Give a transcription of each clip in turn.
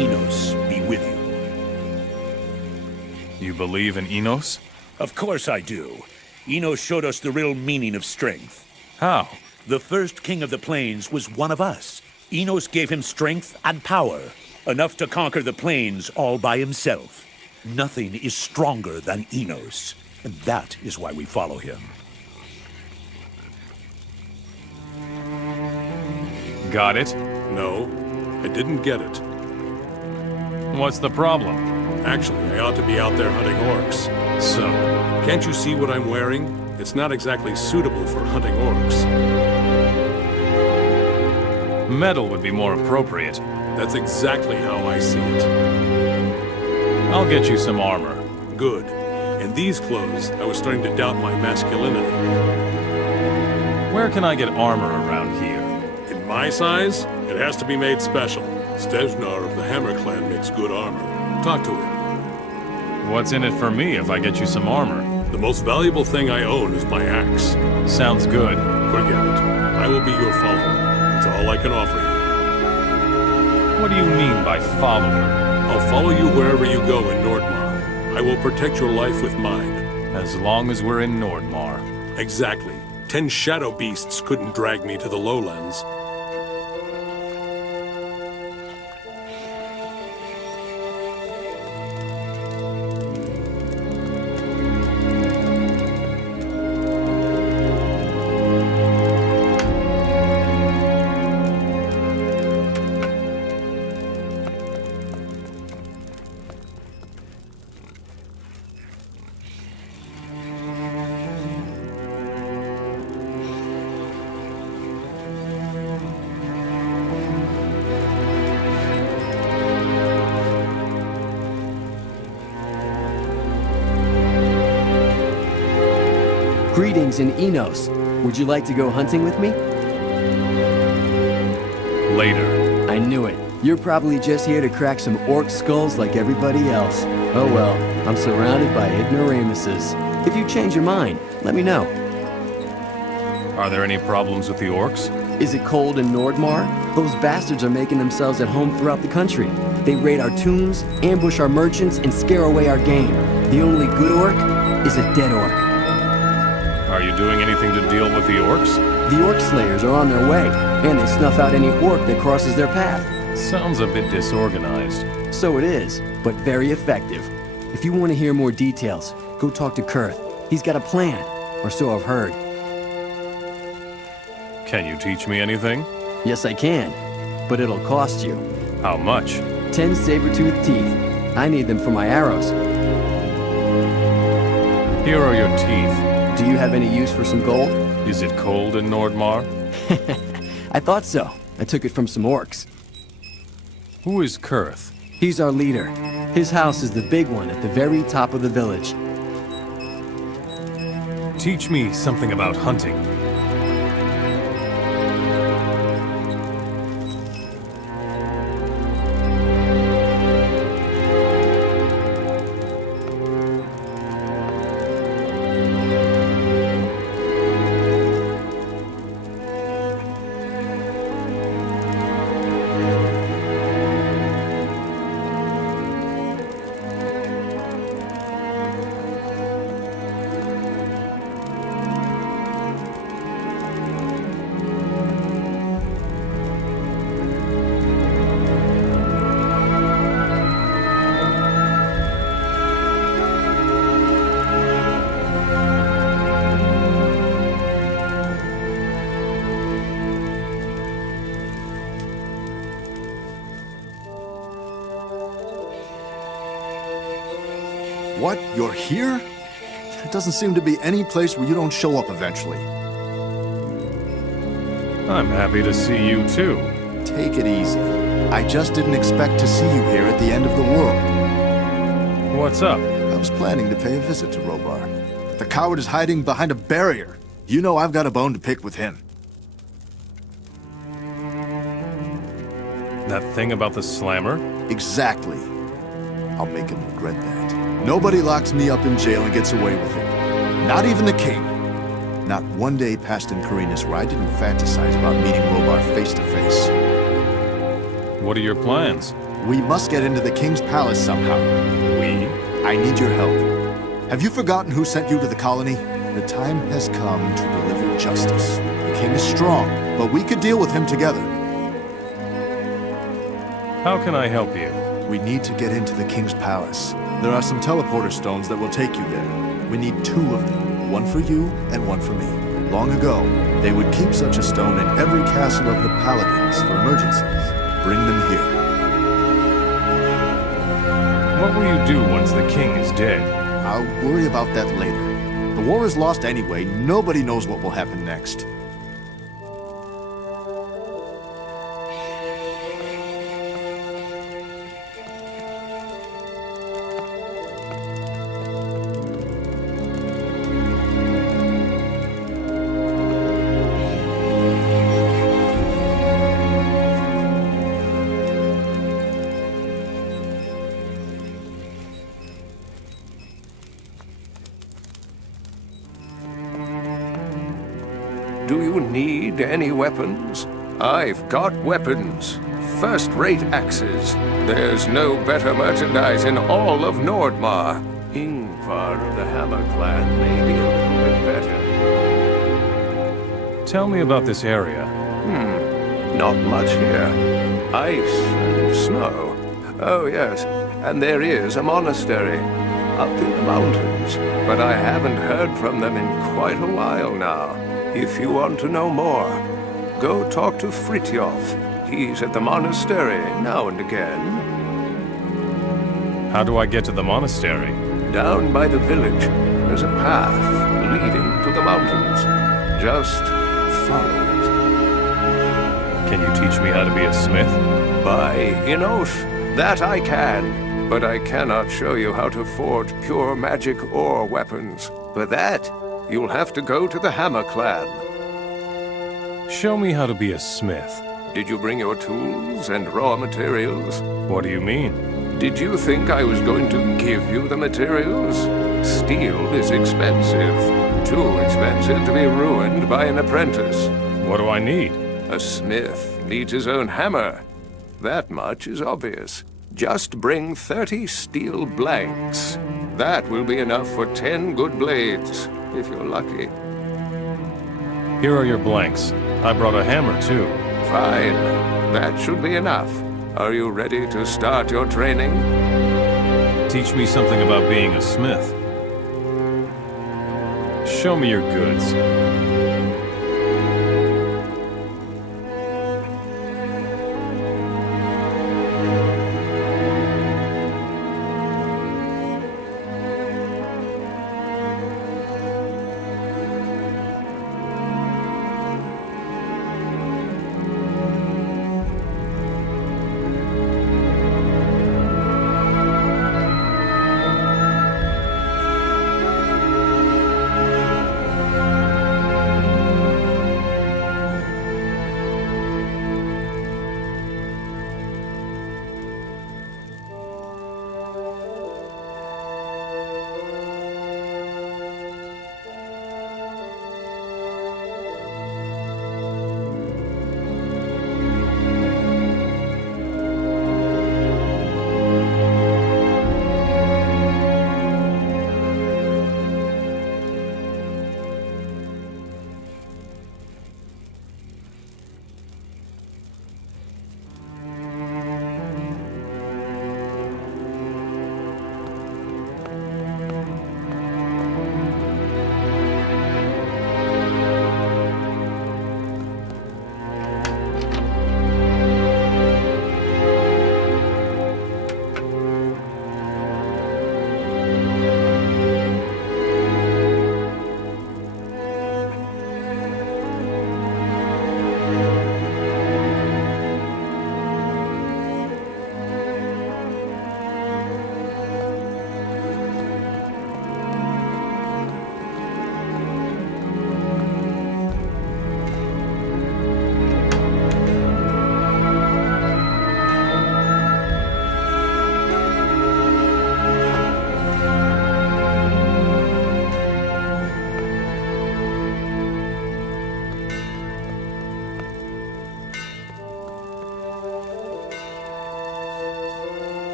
Enos be with you. You believe in Enos? Of course I do. Enos showed us the real meaning of strength. How? The first king of the plains was one of us. Enos gave him strength and power, enough to conquer the plains all by himself. Nothing is stronger than Enos, and that is why we follow him. Got it? No, I didn't get it. What's the problem? Actually, I ought to be out there hunting orcs. So, Can't you see what I'm wearing? It's not exactly suitable for hunting orcs. metal would be more appropriate. That's exactly how I see it. I'll get you some armor. Good. In these clothes, I was starting to doubt my masculinity. Where can I get armor around here? In my size, it has to be made special. Steznar of the Hammer Clan makes good armor. Talk to him. What's in it for me if I get you some armor? The most valuable thing I own is my axe. Sounds good. Forget it. I will be your follower. That's all I can offer you. What do you mean by follower? I'll follow you wherever you go in Nordmar. I will protect your life with mine. As long as we're in Nordmar. Exactly. 10 shadow beasts couldn't drag me to the lowlands. Greetings in Enos. Would you like to go hunting with me? Later. I knew it. You're probably just here to crack some orc skulls like everybody else. Oh well, I'm surrounded by ignoramuses. If you change your mind, let me know. Are there any problems with the orcs? Is it cold in Nordmar? Those bastards are making themselves at home throughout the country. They raid our tombs, ambush our merchants, and scare away our game. The only good orc is a dead orc. Are you doing anything to deal with the orcs? The orc slayers are on their way, and they snuff out any orc that crosses their path. Sounds a bit disorganized. So it is, but very effective. If you want to hear more details, go talk to Kurth. He's got a plan, or so I've heard. Can you teach me anything? Yes, I can, but it'll cost you. How much? 10 saber-toothed teeth. I need them for my arrows. Here are your teeth. Do you have any use for some gold? Is it cold in Nordmar? I thought so. I took it from some orcs. Who is Kurth? He's our leader. His house is the big one at the very top of the village. Teach me something about hunting. What? You're here? There doesn't seem to be any place where you don't show up eventually. I'm happy to see you too. Take it easy. I just didn't expect to see you here at the end of the world. What's up? I was planning to pay a visit to Robar. The coward is hiding behind a barrier. You know I've got a bone to pick with him. That thing about the slammer? Exactly. I'll make him regret that. Nobody locks me up in jail and gets away with it. Not even the king. Not one day passed in Carinus where I didn't fantasize about meeting Robar face to face. What are your plans? We must get into the king's palace somehow. We? I need your help. Have you forgotten who sent you to the colony? The time has come to deliver justice. The king is strong, but we could deal with him together. How can I help you? We need to get into the king's palace. There are some teleporter stones that will take you there. We need 2 of them, one for you and one for me. Long ago, they would keep such a stone in every castle of the paladins for emergencies. Bring them here. What will you do once the king is dead? I'll worry about that later. The war is lost anyway. Nobody knows what will happen next. Do you need any weapons? I've got weapons. First-rate axes. There's no better merchandise in all of Nordmar. Ingvar of the Hammer Clan may be a little bit better. Tell me about this area. Not much here. Ice and snow. Oh, yes. And there is a monastery up in the mountains. But I haven't heard from them in quite a while now. If you want to know more, go talk to Fritjof. He's at the monastery now and again. How do I get to the monastery? Down by the village, there's a path leading to the mountains. Just follow it. Can you teach me how to be a smith? By Inosh, that I can. But I cannot show you how to forge pure magic ore weapons. For that, you'll have to go to the Hammer Clan. Show me how to be a smith. Did you bring your tools and raw materials? What do you mean? Did you think I was going to give you the materials? Steel is expensive. Too expensive to be ruined by an apprentice. What do I need? A smith needs his own hammer. That much is obvious. Just bring 30 steel blanks. That will be enough for 10 good blades, if you're lucky. Here are your blanks. I brought a hammer, too. Fine. That should be enough. Are you ready to start your training? Teach me something about being a smith. Show me your goods.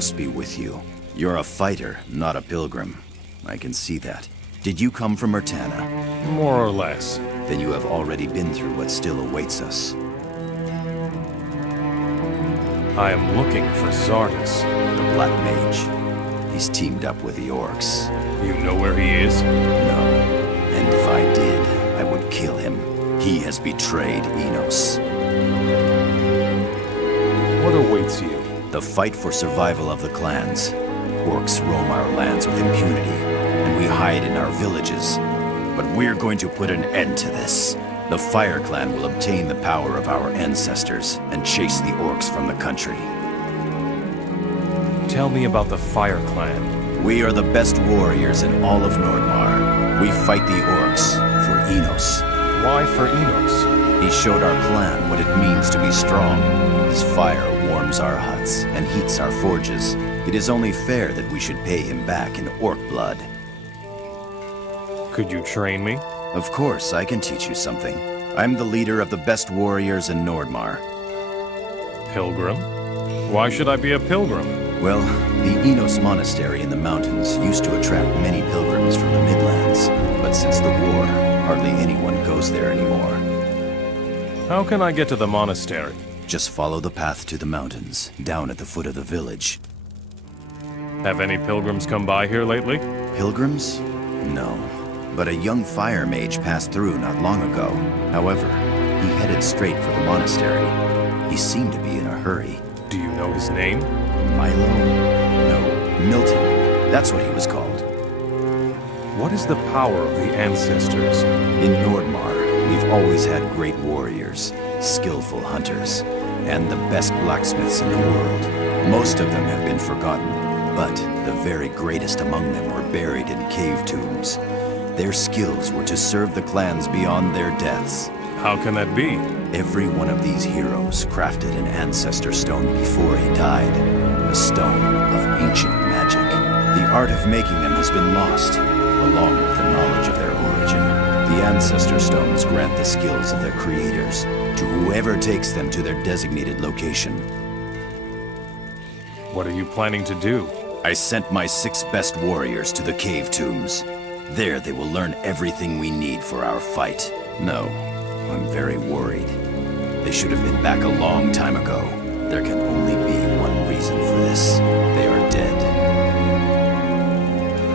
Enos be with you. You're a fighter, not a pilgrim. I can see that. Did you come from Murtana? More or less. Then you have already been through what still awaits us. I am looking for Zardus. The Black Mage. He's teamed up with the orcs. You know where he is? No. And if I did, I would kill him. He has betrayed Enos. What awaits you? The fight for survival of the clans. Orcs roam our lands with impunity, and we hide in our villages. But we're going to put an end to this. The Fire Clan will obtain the power of our ancestors and chase the orcs from the country. Tell me about the Fire Clan. We are the best warriors in all of Nordmar. We fight the orcs for Enos. Why for Enos? He showed our clan what it means to be strong. His fire warms our huts and heats our forges. It is only fair that we should pay him back in orc blood. Could you train me? Of course, I can teach you something. I'm the leader of the best warriors in Nordmar. Pilgrim? Why should I be a pilgrim? Well, the Enos Monastery in the mountains used to attract many pilgrims from the Midlands. But since the war, hardly anyone goes there anymore. How can I get to the monastery? Just follow the path to the mountains, down at the foot of the village. Have any pilgrims come by here lately? Pilgrims? No. But a young fire mage passed through not long ago. However, he headed straight for the monastery. He seemed to be in a hurry. Do you know his name? Milo? No, Milton. That's what he was called. What is the power of the ancestors? In Nordmar, we've always had great warriors, skillful hunters, and the best blacksmiths in the world. Most of them have been forgotten, but the very greatest among them were buried in cave tombs. Their skills were to serve the clans beyond their deaths. How can that be? Every one of these heroes crafted an ancestor stone before he died. A stone of ancient magic. The art of making them has been lost, along with the knowledge of their origin. The ancestor stones grant the skills of their creators to whoever takes them to their designated location. What are you planning to do? I sent my 6 best warriors to the cave tombs. There they will learn everything we need for our fight. No, I'm very worried. They should have been back a long time ago. There can only be one reason for this. They are dead.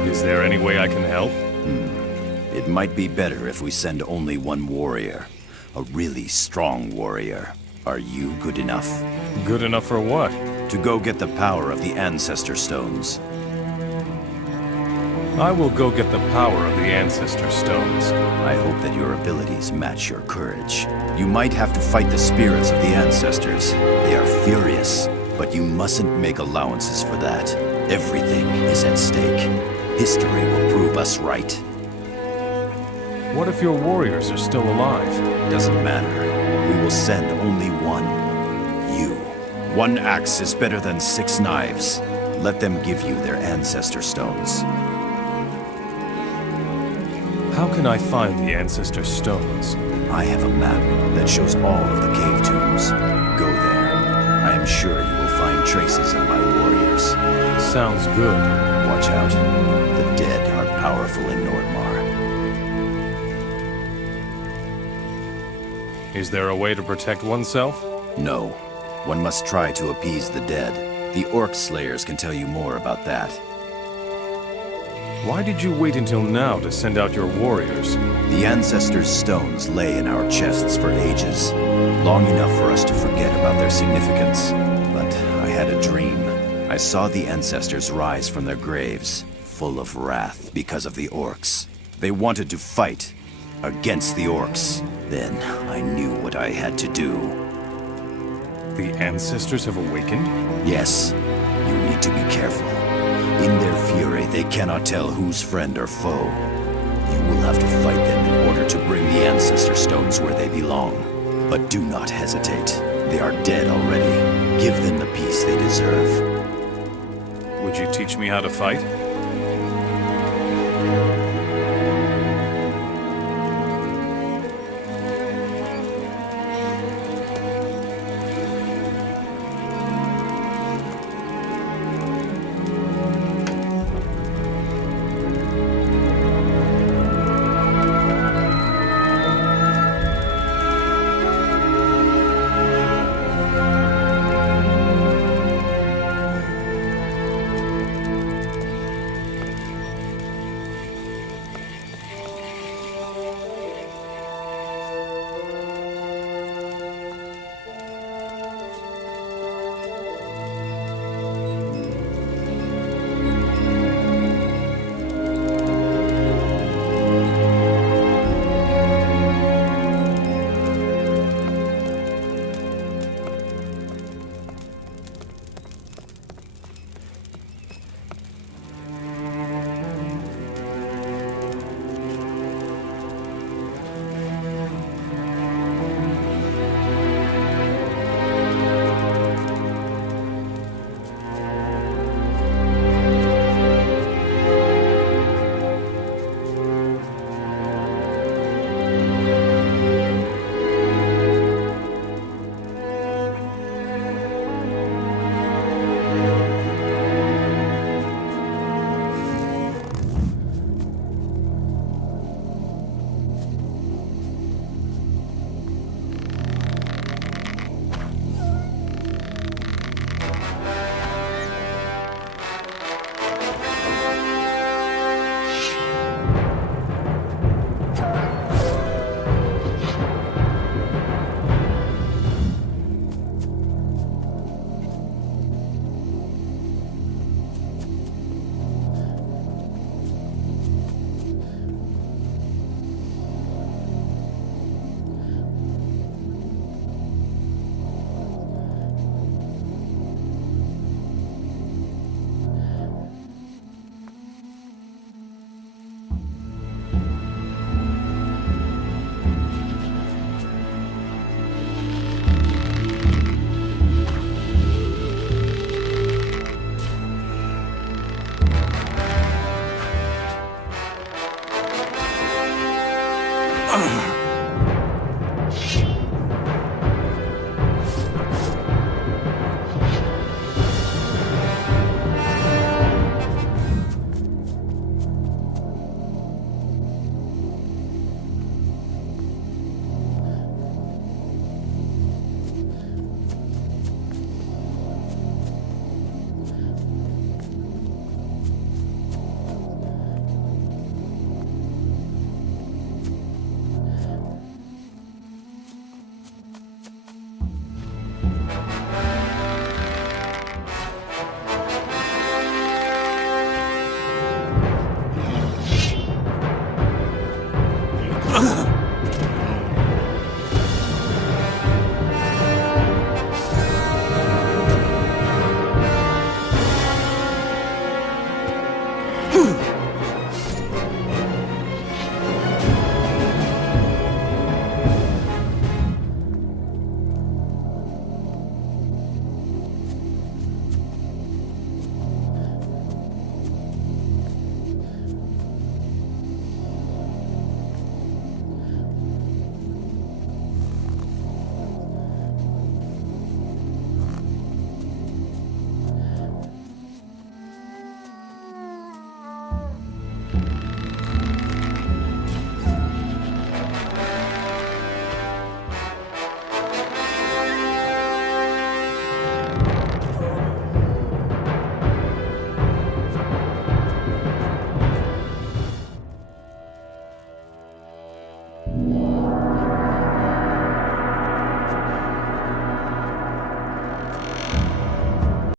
Is there any way I can help? It might be better if we send only one warrior. A really strong warrior. Are you good enough? Good enough for what? To go get the power of the ancestor stones. I will go get the power of the ancestor stones. I hope that your abilities match your courage. You might have to fight the spirits of the ancestors. They are furious, but you mustn't make allowances for that. Everything is at stake. History will prove us right. What if your warriors are still alive? Doesn't matter. We will send only one. You. 1 axe is better than 6 knives. Let them give you their ancestor stones. How can I find the ancestor stones? I have a map that shows all of the cave tombs. Go there. I am sure you will find traces of my warriors. Sounds good. Watch out. The dead are powerful in Nordmar. Is there a way to protect oneself? No. One must try to appease the dead. The Orc Slayers can tell you more about that. Why did you wait until now to send out your warriors? The ancestors' stones lay in our chests for ages, long enough for us to forget about their significance. But I had a dream. I saw the ancestors rise from their graves, full of wrath because of the orcs. They wanted to fight against the orcs. Then I knew what I had to do. The ancestors have awakened? Yes, you need to be careful. In their fury, they cannot tell who's friend or foe. You will have to fight them in order to bring the ancestor stones where they belong. But do not hesitate. They are dead already. Give them the peace they deserve. Would you teach me how to fight?